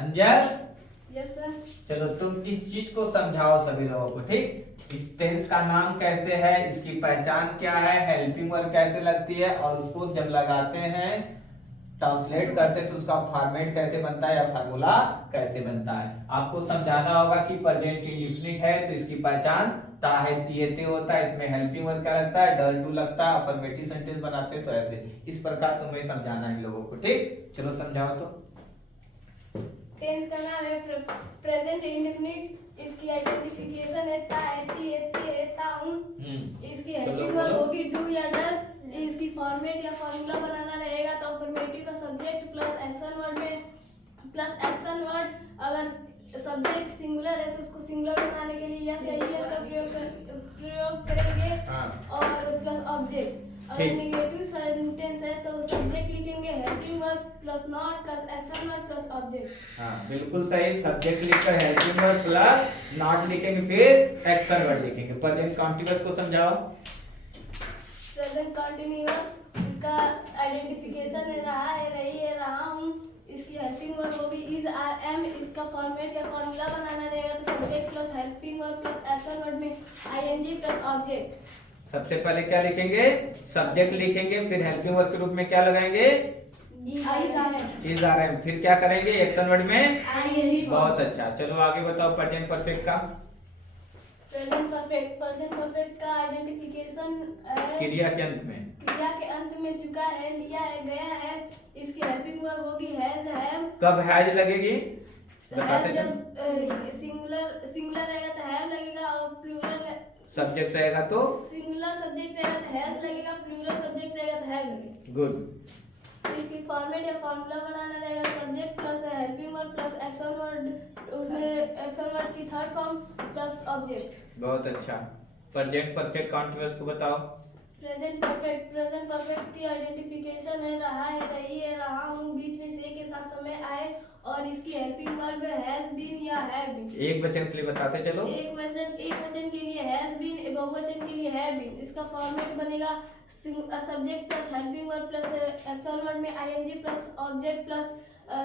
अंजल yes sir. चलो तुम इस चीज को समझाओ सभी लोगों को, ठीक। इस टेंस का नाम कैसे है, इसकी पहचान क्या है, हेल्पिंग वर्ब कैसे लगती है, और उसको जब लगाते हैं ट्रांसलेट करते हैं तो उसका फॉर्मेट कैसे बनता है या फार्मूला कैसे बनता है। आपको समझाना होगा कि प्रेजेंट इंडेफिनिट है तो इसकी पहचान ता है तिये ते होता है, इसमें हेल्पिंग वर्ब क्या लगता है, डल टू लगता है, अफर्मेटिव सेंटेंस बनाते हैं तो ऐसे इस प्रकार तुम्हें समझाना है इन लोगों को, ठीक। चलो समझाओ तो। टेंस का नाम है प्रेजेंट इंडेफिनिट। इसकी आइडेंटिफिकेशन है ता है ती है ते है ता हूं। इसकी हेल्पिंग वर्ब होगी डू या डज। इसकी फॉर्मेट या फॉर्मूला बनाना रहेगा तो अफर्मेटिव का सब्जेक्ट प्लस एक्शन वर्ड में प्लस एक्शन वर्ड। अगर सब्जेक्ट सिंगुलर है तो उसको सिंगुलर बनाने के लिए यस या यस का प्रयोग करेंगे। और प्लस ऑब्जेक्ट। अगर नेगेटिव सेंटेंस है तो सब्जेक्ट लिखेंगे helping verb plus not plus action word plus object. हाँ बिल्कुल सही, सब्जेक्ट लिखकर हेल्पिंग वर्ब प्लस नॉट लिखेंगे फिर एक्शन वर्ड लिखेंगे। प्रेजेंट कॉन्टिन्यूअस को समझाओ। प्रेजेंट कॉन्टिन्यूअस इसका आइडेंटिफिकेशन है रहा है रही है रहा हूँ। इसकी हेल्पिंग वर्ब होगी इज आर एम। इसका फॉर्मेट या फॉर्मूला बनाना रहेगा तो subject plus helping verb plus action word में आईएनजी प्लस ऑब्जेक्ट। सबसे पहले क्या लिखेंगे, सब्जेक्ट लिखेंगे, फिर हेल्पिंग वर्ब के रूप में क्या लगाएंगे, इज आर एम, फिर क्या करेंगे एक्शन वर्ड में आईएनजी। बहुत अच्छा। चलो आगे बताओ प्रेजेंट परफेक्ट का। प्रेजेंट परफेक्ट का आइडेंटिफिकेशन क्रिया के अंत में, क्रिया के अंत में चुका है लिया है गया है। इसकी हेल्पिंग वर्ब होगी हैज हैव। कब हैज लगेगी बताते जब सिंगुलर रहेगा तो हैव लगेगा और प्लूरल सब्जेक्ट रहेगा तो सिंगुलर सब्जेक्ट रहेगा तो हैज लगेगा, प्लूरल सब्जेक्ट रहेगा तो हैव लगेगा। गुड। इसकी फॉर्मेट या फॉर्मूला बनाना रहेगा subject plus helping verb plus action word. उसमें एक्शन वर्ड की थर्ड फॉर्म प्लस ऑब्जेक्ट। बहुत अच्छा। प्रेजेंट परफेक्ट कॉन्टिन्यूअस को बताओ। प्रेजेंट परफेक्ट की आइडेंटिफिकेशन है रहा है रही है रहा हूँ बीच में से के साथ समय आए और इसकी हेल्पिंग वर्ब हैज बीन या हैव बीन। एक वचन के लिए बताते चलो। एक वचन के लिए हैज बीन, बहुवचन के लिए हैव बीन। इसका फॉर्मेट बनेगा subject plus helping verb plus action word में ING plus object plus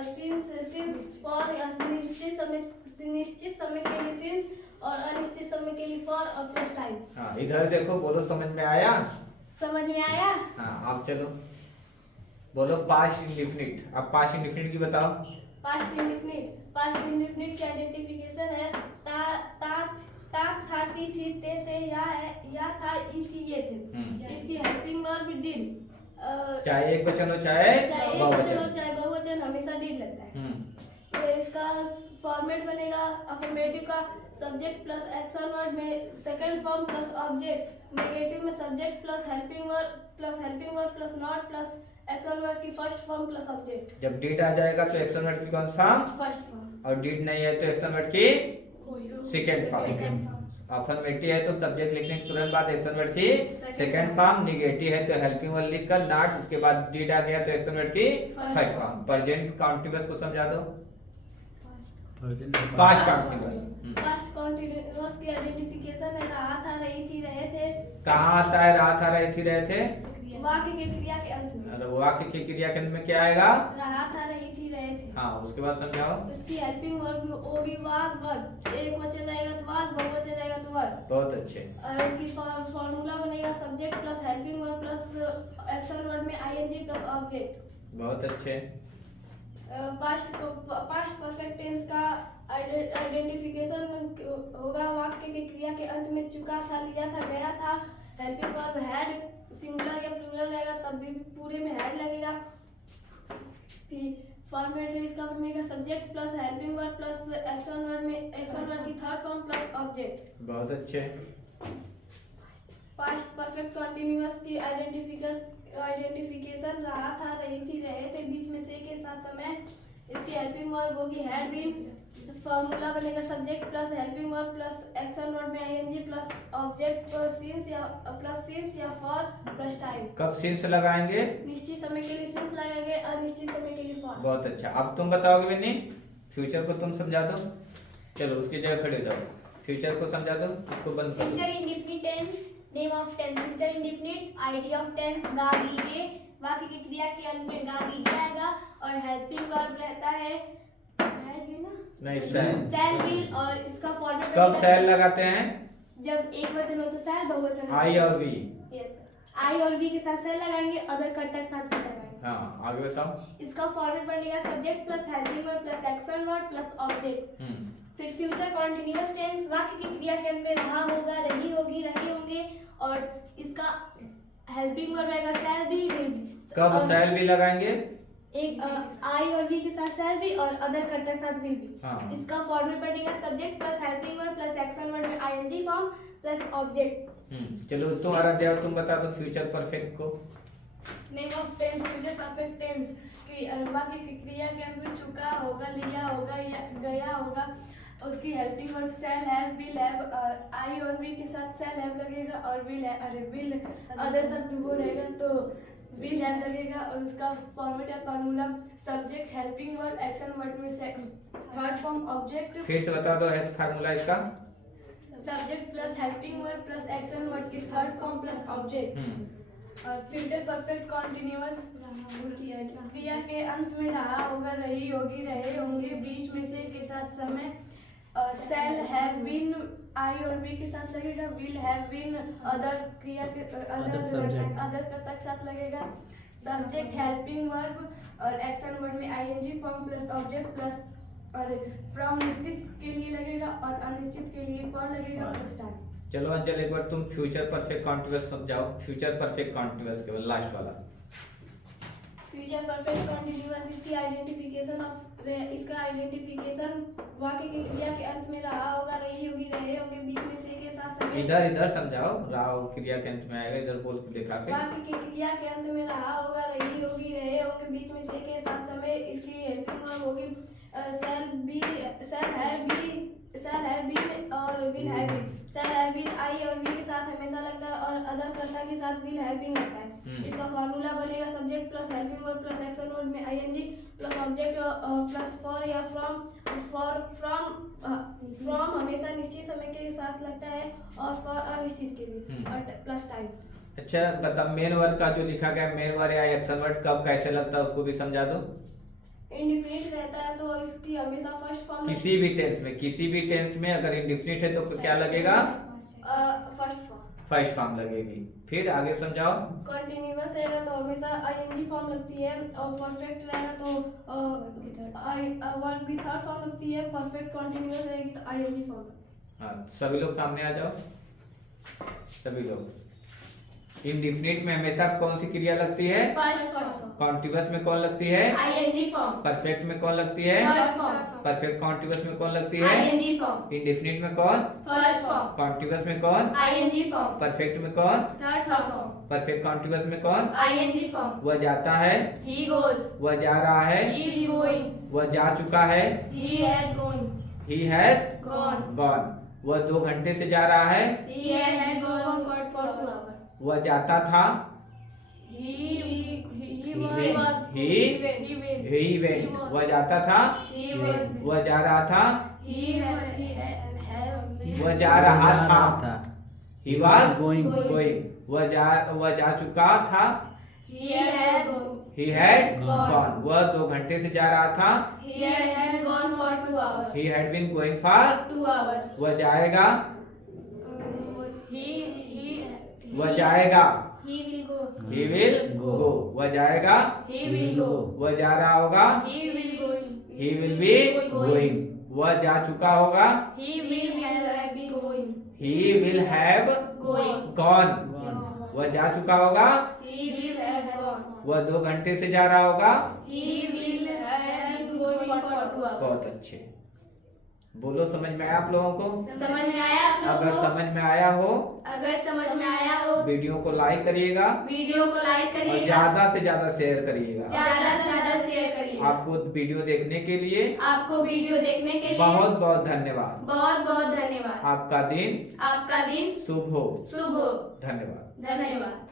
since for निश्चित समय के लिए सिंस और अनिश्चित समय के लिए फॉर और प्लस टाइम। हाँ इधर देखो, बोलो समझ में आया, समझ में आया। हाँ अब चलो बोलो पास्ट इंडेफिनिट। अब पास्ट इंडेफिनिट की बताओ। पास्ट इंडेफिनिट की आइडेंटिफिकेशन है ता था ती थी ते थे या था ई थी ये थे। इसकी हेल्पिंग वर्ब डिड। चाहे एक वचन हो चाहे बहुवचन हमेशा डिड लगता है। तो इसका फॉर्मेट बनेगा अफर्मेटिव का सब्जेक्ट प्लस एक्शन वर्ड में second form plus object. Negative में subject plus helping verb plus not plus action word की फर्स्ट फॉर्म प्लस ऑब्जेक्ट। जब डिड आ जाएगा तो एक्शन वर्ड की कौन सा फॉर्म, फर्स्ट फॉर्म। और डिड नहीं है तो एक्शन वर्ड की सेकंड फॉर्म। अफर्मेटिव है तो सब्जेक्ट लिखने के तुरंत बाद एक्शन वर्ड की सेकंड फॉर्म। नेगेटिव है तो हेल्पिंग वर्ड लिखकर नॉट, उसके बाद डिड आ गया तो एक्शन वर्ड की थर्ड फॉर्म। प्रेजेंट कॉन्टिन्यूअस को समझा दो। पास्ट कॉन्टिन्यूअस की आइडेंटिफिकेशन है रहा था रही थी रहे थे। कहाँ आता है रहा था रही थी रहे थे, वाक्य के क्रिया के अंत में। अरे वाक्य की क्रिया के अंत में क्या आएगा, रहा था रही थी रहे थे। हाँ उसके बाद समझाओ। इसकी हेल्पिंग वर्ब होगी वाज वर्ब। एक वचन रहेगा तो वाज, बहुवचन रहेगा तो वर। बहुत अच्छे। इसकी फॉर्मूला बनेगा subject plus helping verb plus action word में आईएनजी प्लस ऑब्जेक्ट। बहुत अच्छे। पास्ट परफेक्ट टेंस का आइडेंटिफिकेशन होगा वाक्य के क्रिया के अंत में चुका था लिया था गया था। हेल्पिंग वर्ब हैड सिंगुलर या प्लूरल रहेगा तब भी पूरे में हैड लगेगा। फॉर्मेट इसका बनेगा subject plus helping verb plus action word में एक्शन वर्ड की थर्ड फॉर्म प्लस ऑब्जेक्ट। बहुत अच्छे। पास्ट परफेक्ट कंटीन्यूअस की आइडेंटिफिकेशन रहा था रही थी रहे थे बीच में से के साथ समय। इसकी हेल्पिंग वर्ब होगी हैड बीन। फॉर्मूला बनेगा subject plus helping verb plus action word में आईएनजी प्लस ऑब्जेक्ट सिंस या फॉर प्लस टाइम। कब सिंस लगाएंगे, निश्चित समय के लिए सिंस लगाएंगे, अनिश्चित समय के लिए फॉर। बहुत अच्छा। अब तुम बताओगे बनी, फ्यूचर को तुम समझा दो। चलो उसकी जगह खड़े हो जाओ, फ्यूचर को समझा दो, इसको बंद कर दो। Future indefinite tense, name of tense. Future indefinite, idea of tense गा गीगे। वाक्य की क्रिया के अंत में गा गीगे आएगा और हेल्पिंग वर्ब रहता है नहीं सेल। सेल विल और इसका फॉर्मेट कब सेल लगाते हैं? जब एक वचन हो तो सेल, बहुवचन हो आई और वी। यस आई और वी के साथ सेल लगाएंगे, अदर कर्ता के साथ भी लगाएंगे। हाँ आगे बताओ। इसका फॉर्मेट बनेगा subject plus helping verb plus action verb plus object. फिर फ्यूचर कॉन्टिन्यूअस टेंस वाक्य की क्रिया के अंत में रहा होगा, रही होगी, रहे होंगे, और इसका हेल्पिंग वर्ब रहेगा सेल बी विल बी। कब सेल भी लगाएंगे? एक आई और वी के साथ सेल बी और अदर कर्ता के साथ विल बी। हाँ। इसका फॉर्मेट बनेगा subject plus helping verb plus action verb में आईएनजी फॉर्म प्लस ऑब्जेक्ट। चलो तुम्हारा देव तुम बता दो फ्यूचर परफेक्ट को। Name of tense future perfect tense वाक्य की क्रिया के अंत में चुका होगा, लिया होगा या गया होगा, उसकी helping verb shall have will have, I और वी के साथ सेल हैव लगेगा और विल अदर शब्द वो रहेगा तो विल हैव लगेगा, और उसका फॉर्मेट या formula subject helping verb action verb में थर्ड फॉर्म ऑब्जेक्ट। फिर से बता दो फार्मूला इसका। Subject plus helping verb plus action verb की थर्ड फॉर्म प्लस ऑब्जेक्ट। और फ्यूचर परफेक्ट कॉन्टिन्यूअस क्रिया के अंत में रहा होगा, रही होगी, रहे होंगे, बीच में से के साथ समय, सेल हैव बीन आई और बी के साथ लगेगा, विल हैव बीन अदर क्रिया के अदर कर्ता के साथ लगेगा, सब्जेक्ट हेल्पिंग वर्ब और एक्शन वर्ब में ING form plus object plus, और फ्रॉम निश्चित के लिए लगेगा और अनिश्चित के लिए फॉर लगेगा और स्टार्ट। चलो अंजल एक बार तुम फ्यूचर परफेक्ट कॉन्टिन्यूअस समझाओ। फ्यूचर परफेक्ट कॉन्टिन्यूअस के लास्ट वाला। फ्यूचर परफेक्ट कॉन्टिन्यूअस इसकी आइडेंटिफिकेशन ऑफ इसका आइडेंटिफिकेशन वाक्य की क्रिया के अंत में रहा होगा, रही होगी, रहे होंगे, बीच में से के साथ समय। इधर समझाओ। रहा क्रिया के अंत में आएगा, इधर बोल के दिखा के। वाक्य की क्रिया के अंत में रहा होगा, रही होगी, रहे होंगे, बीच में से के साथ समय, इसकी हेल्पिंग वर्ब होगी सेल हैव बीन और will have been. Shall have been I और वी के साथ हमेशा लगता है और अदर कर्ता के साथ विल हैव बीन लगता है। इसका फार्मूला बनेगा subject plus helping verb plus action verb में ING plus object plus for या फ्रॉम हमेशा निश्चित समय के साथ लगता है और फॉर अनिश्चित के लिए और प्लस टाइम। अच्छा बता, मेन वर्ड का जो लिखा गया मेन वर्ड या एक्शन वर्ड कब कैसे लगता है उसको भी समझा दो। इंडेफिनिट रहता है तो इसकी हमेशा फर्स्ट फॉर्म किसी भी टेंस में अगर इंडेफिनिट है तो क्या लगेगा? फर्स्ट फॉर्म लगेगी। फिर आगे समझाओ। कंटीन्यूअस रहेगा तो हमेशा आईएनजी फॉर्म लगती है, और परफेक्ट रहेगा तो वर्ब की थर्ड फॉर्म लगती है, परफेक्ट कंटीन्यूअस रहेगी तो आईएनजी फॉर्म। हाँ सभी लोग सामने आ जाओ। सभी लोग इंडेफिनिट में हमेशा कौन सी क्रिया लगती है? First form. कॉन्टिन्यूअस में कौन लगती है? ING form. परफेक्ट में कौन लगती है? Third form. परफेक्ट कॉन्टिन्यूअस में कौन लगती है? ING form. इंडेफिनिट में कौन? First form. कॉन्टिन्यूअस में कौन? ING form. परफेक्ट में कौन? Third form. परफेक्ट कॉन्टिन्यूअस में कौन? ING form. वह जाता है, ही गोज, वह जा रहा है, ही इज गोइंग, वह जा चुका है, he had gone, he has gone, gone. वह 2 घंटे से जा रहा है, he had gone for 2 hour, वह जाता था, he went। वह जाता था, वह जा रहा था, वह जा रहा था, he was going। वह जा चुका था, he had gone। वह 2 घंटे से जा रहा था, he had gone for 2 hours, he had been going for 2 hours, वह जाएगा, वह जाएगा, he will go, he will go। वह जाएगा, he will go, वह जा रहा होगा, he will going, he will be going। वह जा चुका होगा, he will have been going, he will have gone। वह जा चुका होगा, he will have gone, वह 2 घंटे से जा रहा होगा, he will have been going for 2 hours। बहुत अच्छे। बोलो समझ में आया आप लोगों को? समझ में आया आप लोगों अगर को? समझ में आया हो अगर समझ में आया हो वीडियो को लाइक करिएगा वीडियो को लाइक और करिएगा, ज्यादा से ज्यादा शेयर करिएगा। ज्यादा से ज्यादा शेयर करिएगा। आपको वीडियो देखने के लिए आपको वीडियो देखने के लिए बहुत बहुत धन्यवाद। बहुत बहुत धन्यवाद। आपका दिन आपका दिन शुभ हो। शुभ हो। धन्यवाद। धन्यवाद।